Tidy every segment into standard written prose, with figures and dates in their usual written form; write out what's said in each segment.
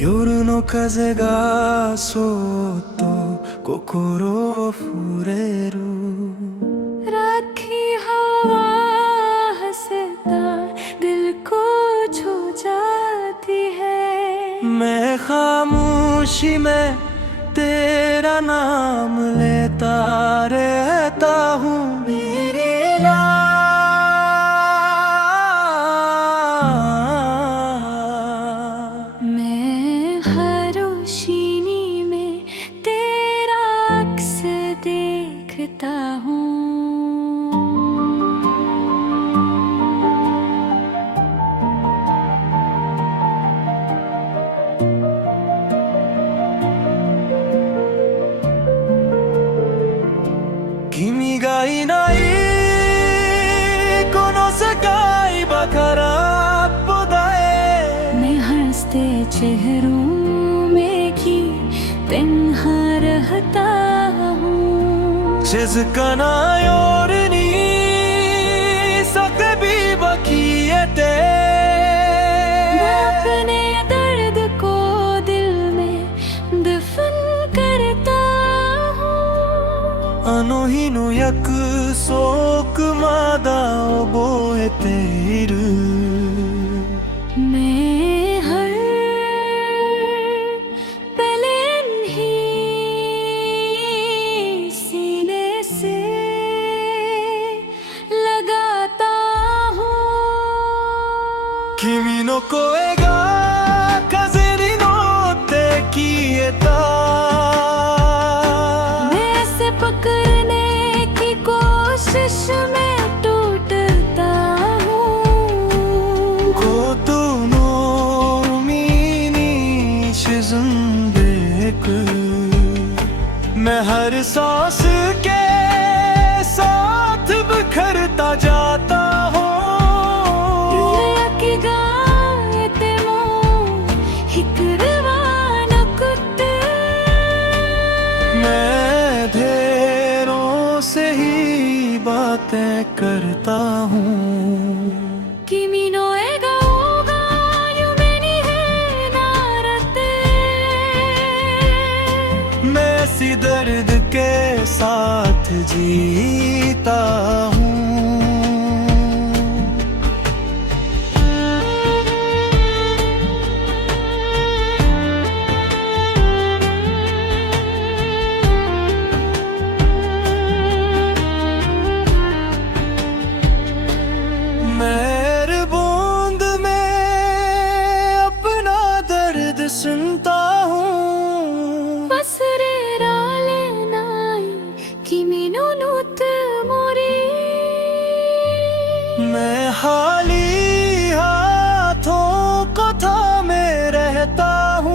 夜の風がそっと心を触れる राखी हवा हंसता दिल को छू जाती है। मैं खामोशी में तेरा नाम लेता रहता हूँ मेरी मैं हर रोशनी में तेरा अक्स देखता हूँ।君がいないこの世界ばからっぽだえ मैं हंसते चेहरों में की तन्हा रहता हूँ। 静かな夜に叫びは消えて मैं अपने दर्द को दिल में दफन करता हूँ। あの日の約束まだ覚えている मैं हर पल ही सीने से लगाता हूँ। 君の声が風に乗って消えた मैं इसे पकड़ने की कोशिश में टूटता हूँ। ことの海に沈んでく मैं हर सांस के साथ बिखरता जाता हूँ की गाते मो हिकरवान कुत्ते मैं ढेरों से ही बातें करता हूँ 君の笑顔が夢になって मैं इसी दर्द के साथ जीता हूँ मेरे बूंद में अपना दर्द सुनता हूँ 忘れられない君のぬくもり मैं खाली हाथों को थामे रहता हूँ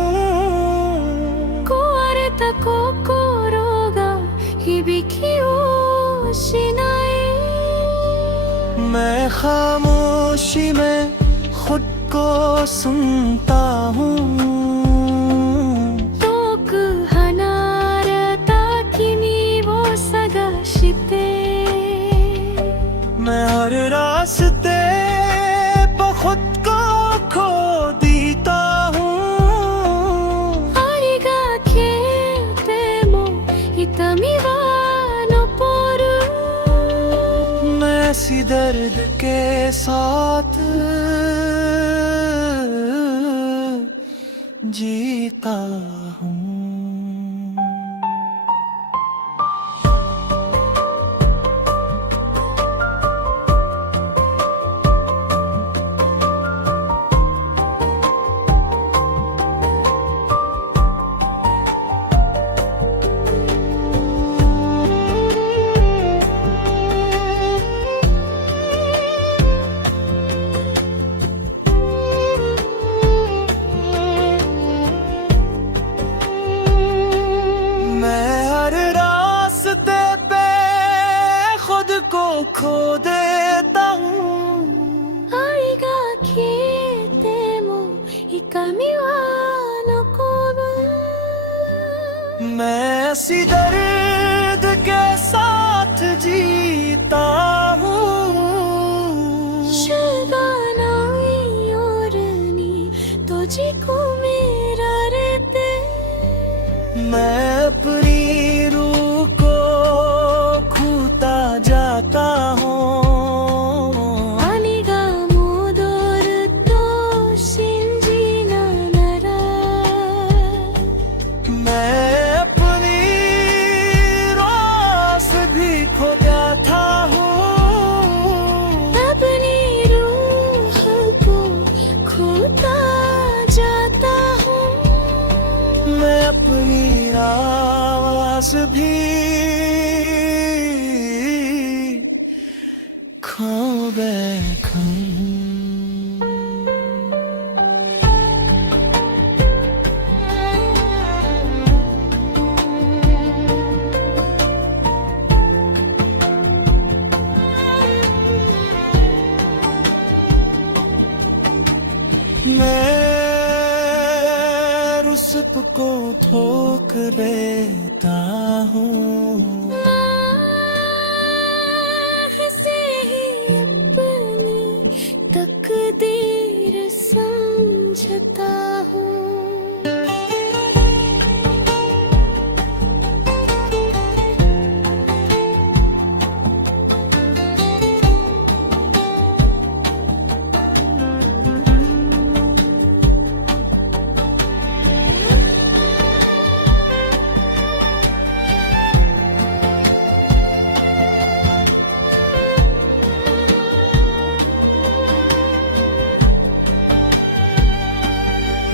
壊れた心が響きをしない मैं खामोशी में खुद को सुनता हूँ 遠く離れた君を探して मैं हर रास्ते पर खुद को खो देता हूँ 針が消えても痛みは残る मैं इसी दर्द के साथ जीता हूँ खो देता हूँ 愛が消えても痛みは残る मैं इसी दर्द के साथ जीता हूँ しゅがない夜に閉じ込めら मैं अपनी रूह को खोता जाता हूँ 兄が戻ると信じながら मैं अपनी रास भी खो गया था अपनी रूह को खोता जाता हूँ मैं अपनी रास भी खो बैठा हूँ मैं रुस्प को ठोक देता हूँ से ही अपनी तकदीर समझता हूँ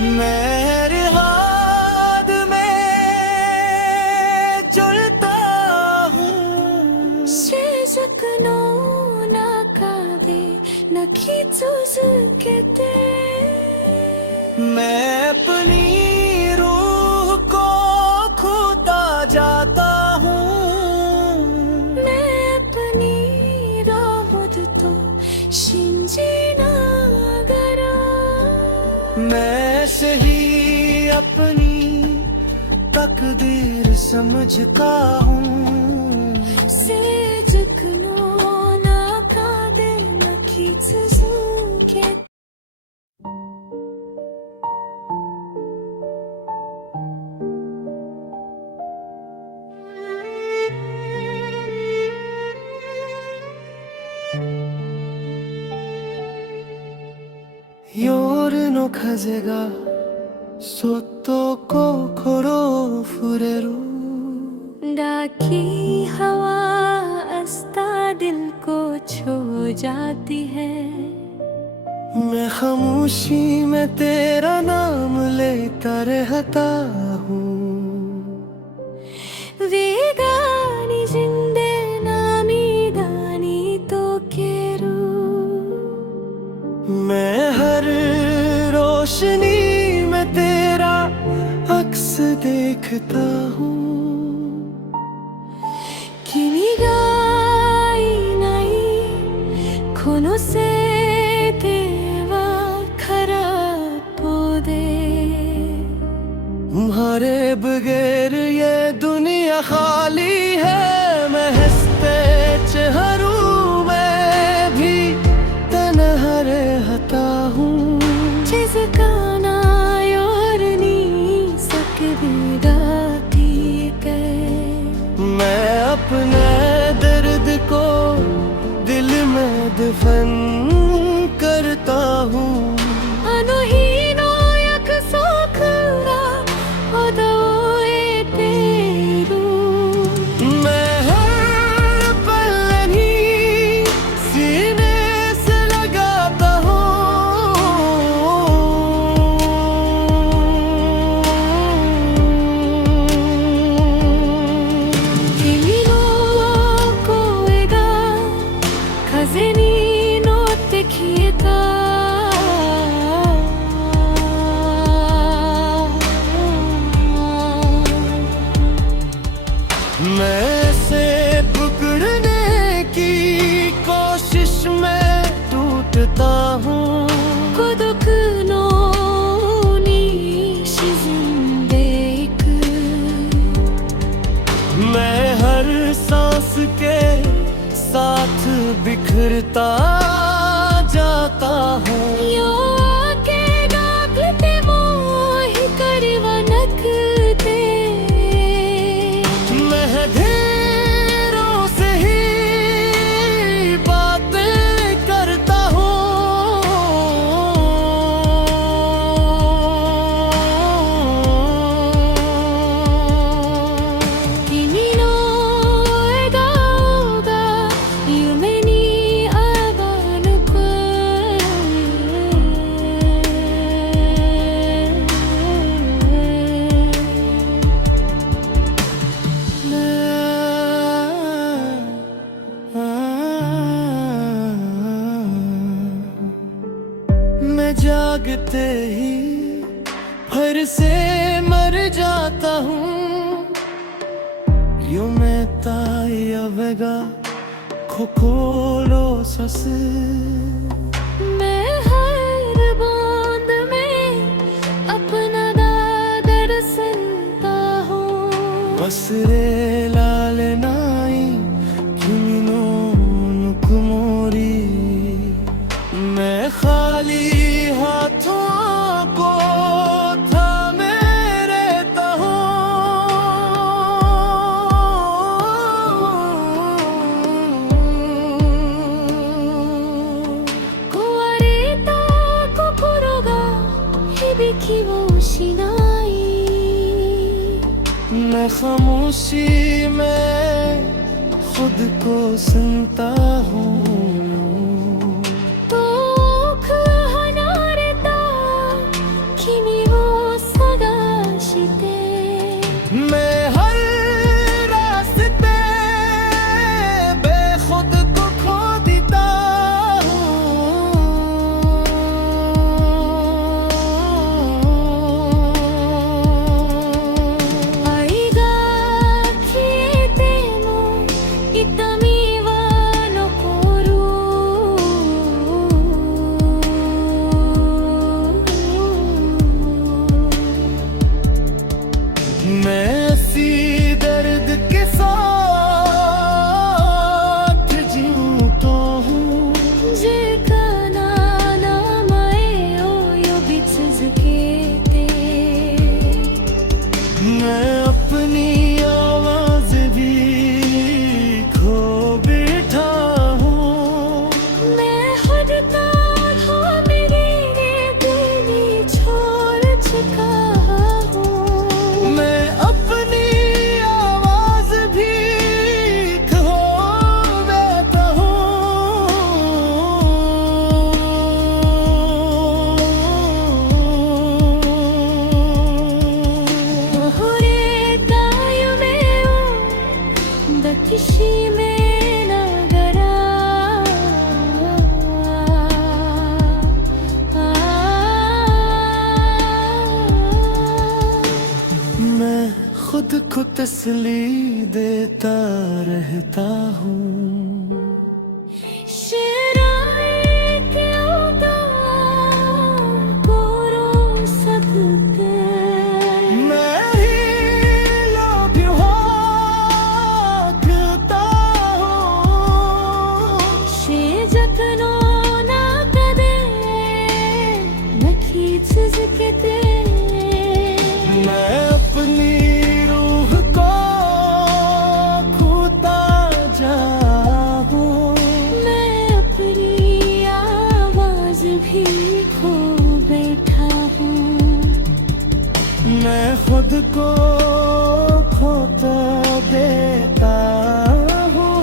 मेरे हाथ में जलता हूँ 静寂の中で泣き続けて मैं अपनी रूह को खोता जाता हूँ मैं अपनी राह तो 信じながら मैं सही अपनी तकदीर समझता हूँ 静寂の中で泣き続け 夜の風がそっと心を触れる डाकी हवा आस्था दिल को छू जाती है मैं खामोशी में तेरा नाम लेता रहता हूँ वेगानी जिंदे नामी गानी तो केरू मैं हर रोशनी में तेरा अक्स देखता हूँ 君がいないこの世界は空っぽで तुम्हारे बगैर ये दुनिया खाली है मैं हंसते चेहरों में भी तन्हा रहता हूँ 静かな夜に叫びが聞け मैं अपने दर्द को दिल में दफन करता हूँ あの日の約束が踊えている मैं हर पल ही सीने से लगाता हूँ 君の声が風に乗って消えた मैं से पकड़ने की कोशिश में टूटता हूँ 孤独のに沈んでいく मैं हर सांस के साथ बिखरता जाता हूँ 夜明けが来ても光はなくて मैं जागते ही फिर से मर जाता हूँ夢たい雨が心さす मैं हर बूंद में अपना दर्द सुनता हूँ 忘れられない君のぬくもり मैं खाली हाथों को थामे रहता हूँ 壊れた心が響きを失い मैं खामोशी में खुद को सुनता हूँ 遠く離れた君を探して मैं हर रास्ते बेखुद को खो देता हूँ 愛が消えても痛みは残る मैं इसी दर्द के साथ जीऊँ तो हूँ 時間な名前を呼び続けて मैं अपनी आवाज भी खो बैठा हूँ मैं खुद का हाँ मेरे दिल छोड़ चुका हूँ मैं अपनी आवाज भी खो बैठा हूँ 惚れた夢を抱きしめながら मैं खुद को तसल्ली देता रहता हूँ 知らないけど心さくて मैं ही love you होता हूँ 静寂の中で泣き続けて मैं अपनी रूह को खोता जा हूँ मैं अपनी आवाज भी खो बैठा हूँ मैं खुद को खोता देता हूँ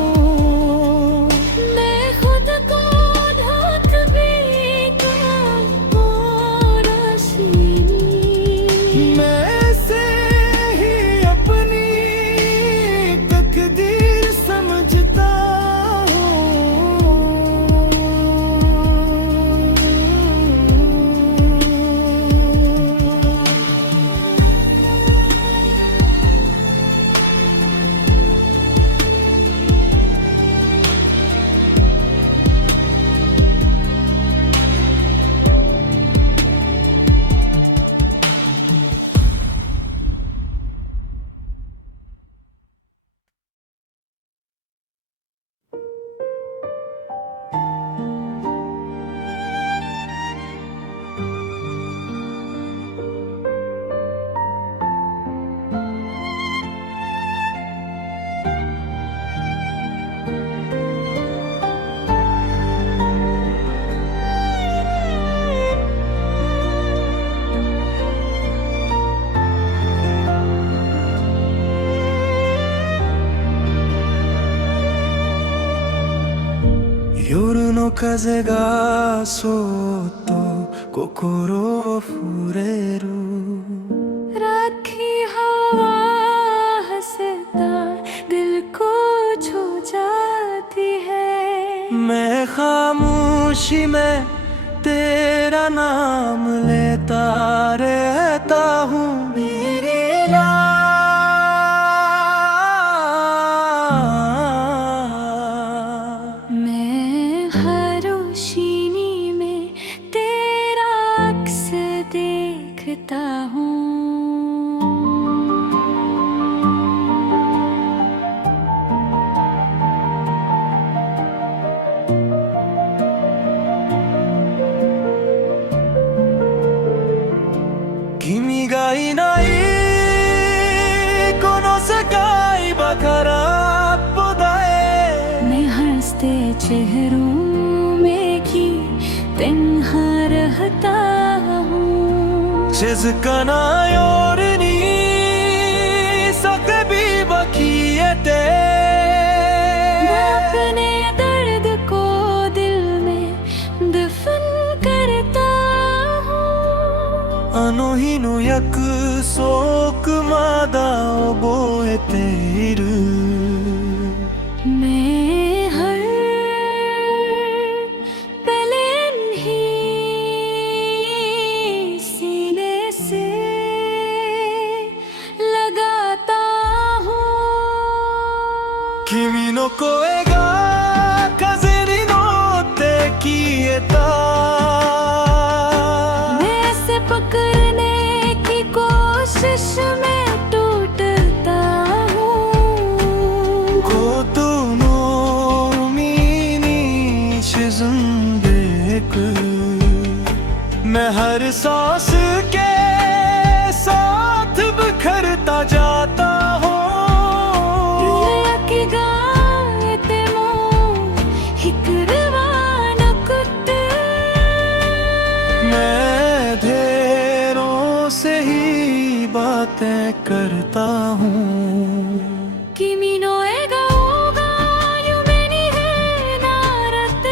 मैं खुद को ढाक भी का रोशनी मैं से ही अपनी तकदीर समझता हूँ夜の風がそっと心を触れる राखी हवा हंसता दिल को छू जाती है मैं खामोशी में तेरा तेरा नाम लेता रहता हूँ मेरे मैं हर रोशनी में तेरा अक्स देखता हूँ।君がいないこの世界は空っぽだえ मैं हंसते चेहरों में ही तन्हा रहता हूँ। 静かな夜に叫びは消えて मैं अपने दर्द को दिल में दफन करता हूँ। あの日の約束まだ覚えている मैं हर पल ही सीने से लगाता हूँ। 君の声が風に乗って消えた मैं इसे पकड़ने की कोशिश में टूटता हूँ। ことの海に沈んでく मैं हर सांस के साथ बिखरता जाता हूँ की हिकरवाना कुत्ते मैं ढेरों से ही बातें करता हूँ 君の笑顔が夢になって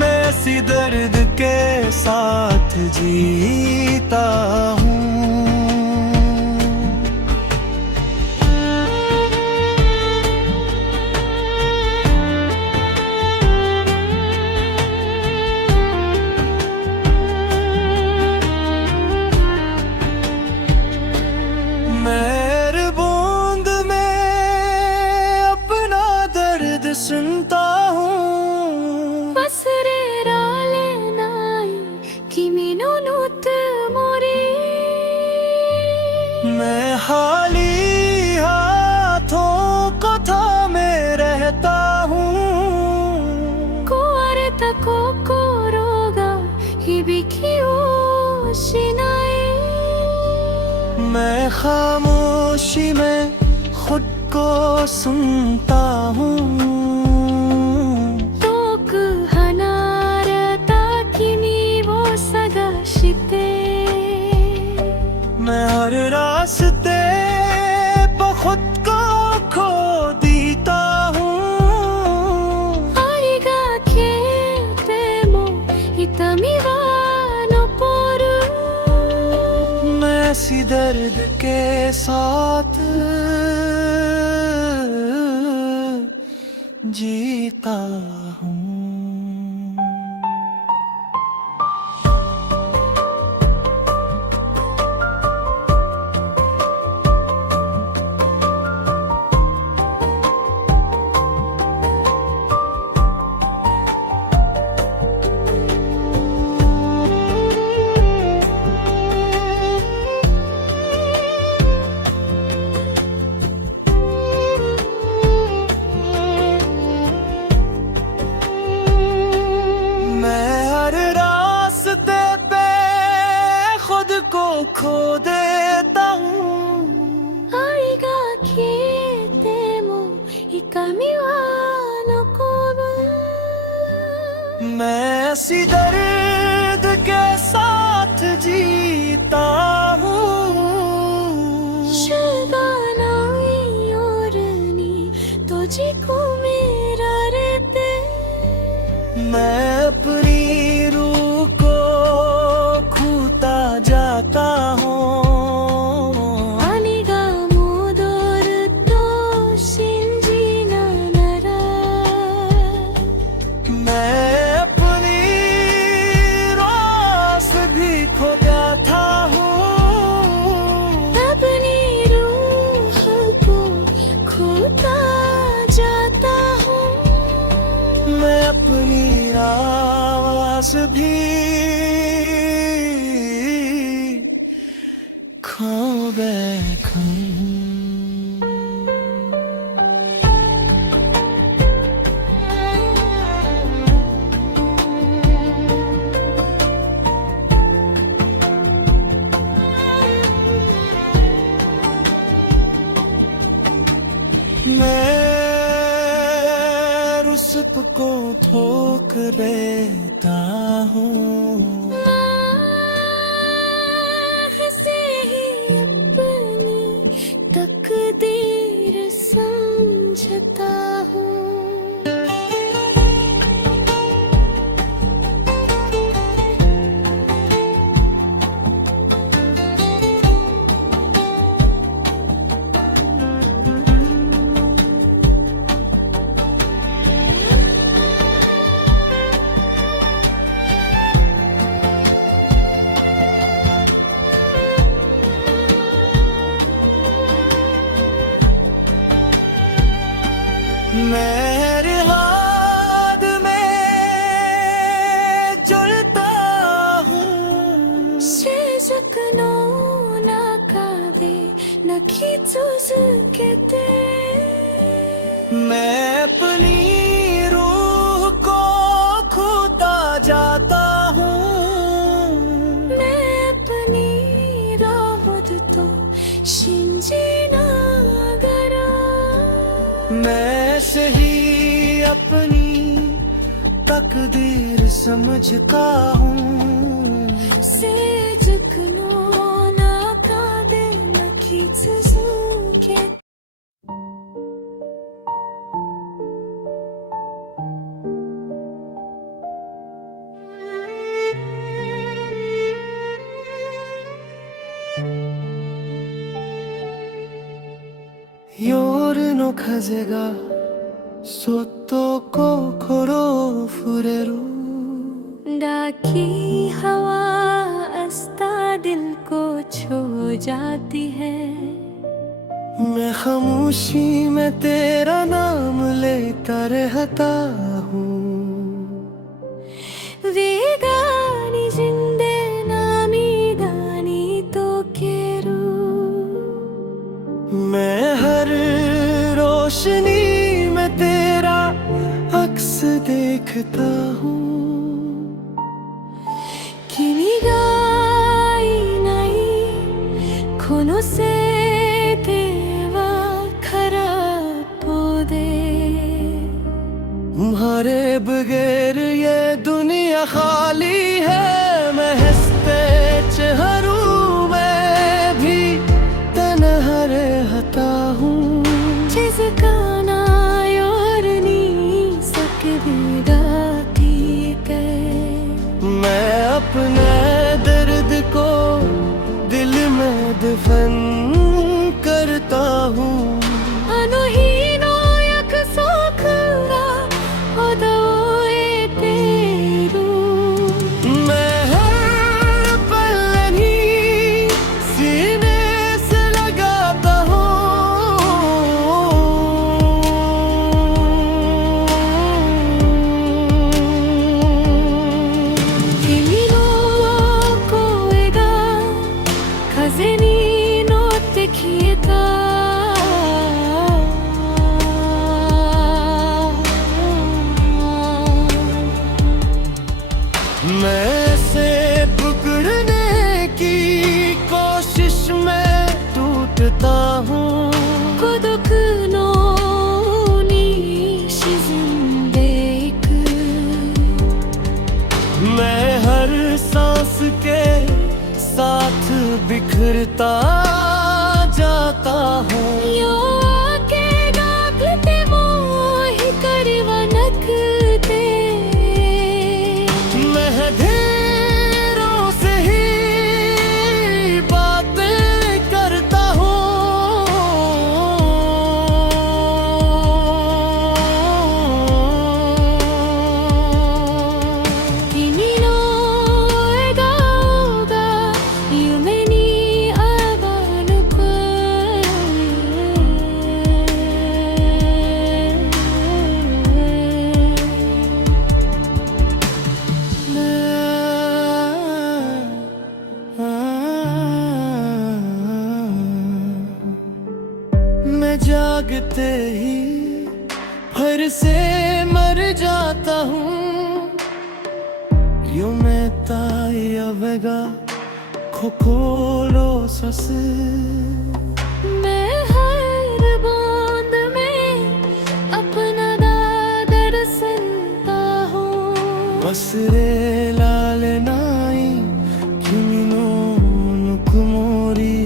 मैं इसी दर्द के साथ जीता हूँ मेरे बूंद में अपना दर्द सुनता हूँ 忘れられない君のぬくもり मैं खाली हाथों को थामे रहता हूँ 壊れた心が響きをしない मैं खामोशी में खुद को सुनता हूँ 遠く離れた君を探して मैं हर रास्ते पर खुद को खो देता हूँ 愛が消えても痛みは残る मैं इसी दर्द के साथ जीता हूँ खो देता हूँ 愛が消えても痛みは残る मैं इसी दर्द के साथ जीता हूँ しがない夜に閉じ込められて मैं अपनी रूह को खोता जाता हूँ 兄が戻ると信じながら मैं अपनी पास भी खो बैठूं। मैं रुस्प को ठोक देता हूँ, से ही अपनी तकदीर समझता हूँ। मेरे हाथ में जलता हूँ, शेजकनो नाकादे नखी続けて मैं अपनी रूह को खोता जाता हूँ। मैं अपनी राहत तो शिंजीना गरा, मैं सही अपनी तकदीर समझता हूँ। शेजकनो नाकादे नखी 続けて 夜の風がそっと心を触れる、 डाकी हवा आस्था दिल को छू जाती है। मैं खामोशी में तेरा नाम लेता रहता हूँ। वेगानी जिंदे नामी गानी तो केरू, मैं हर रोशनी में तेरा अक्स देखता हूँ। 君がいないこの世界は空っぽで तुम्हारे बगैर ये दुनिया खाली है। मैं हंसते चेहरों में भी तन्हा रहता हूँ। 静かな夜に叫びが聞け मैं अपने दर्द को दिल में दफन करता हूँ। あの日の約束が踊れている मैं हर पल ही सीने से लगाता हूँ। 君の声が風に乗って消えた मैं से पकड़ने की कोशिश में टूटता हूँ। 孤独のに沈んでいく मैं हर सांस के साथ बिखरता जाता हूँ। 夜明けが来ても光はなくて मैं अंधेरों से ही बातें करता हूँ। 君の笑顔が夢にあばる声 लगते ही फिर से मर जाता हूँ Yumetayaga kokoro sasu मैं हर बूंद में अपना दर्द सुनता हूँ Wasure nai kimi no nukumori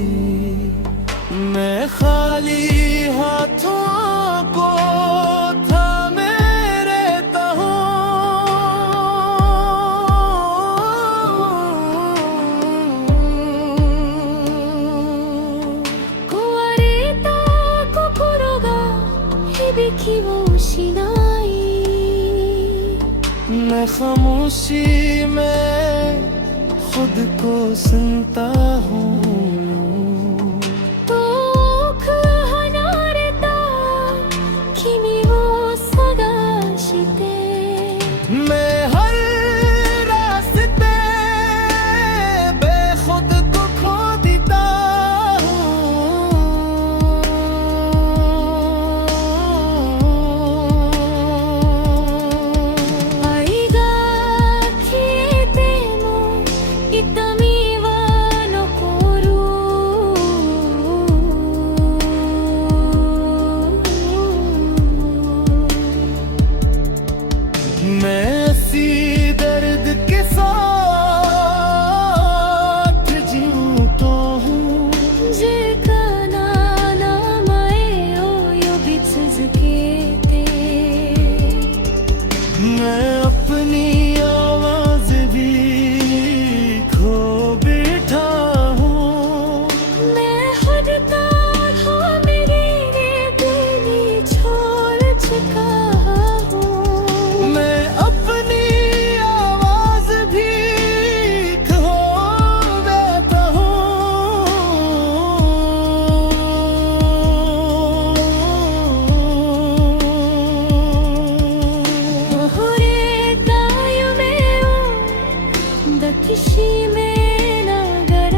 मैं खाली हाथों को थामे रहता हूँ 壊れた心が響きをしない मैं खामोशी में खुद को सुनता हूँ 遠く離れた君を探して मैं हर रास्ते बेखुद को खो देता हूँ 愛が消えても痛みは残る मैं इसी दर्द के साथ जीऊं तो हूँ 時間な名前を呼び続けて मैं अपनी आवाज भी खो बैठा हूँ मैं खुद का हूँ मेरी बेनी छोड़ चुका हूँ मैं अपनी आवाज भी खो बैठा हूँ 惚れた夢を抱きしめながら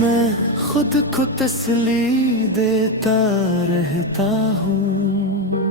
मैं खुद को तसल्ली देता रहता हूँ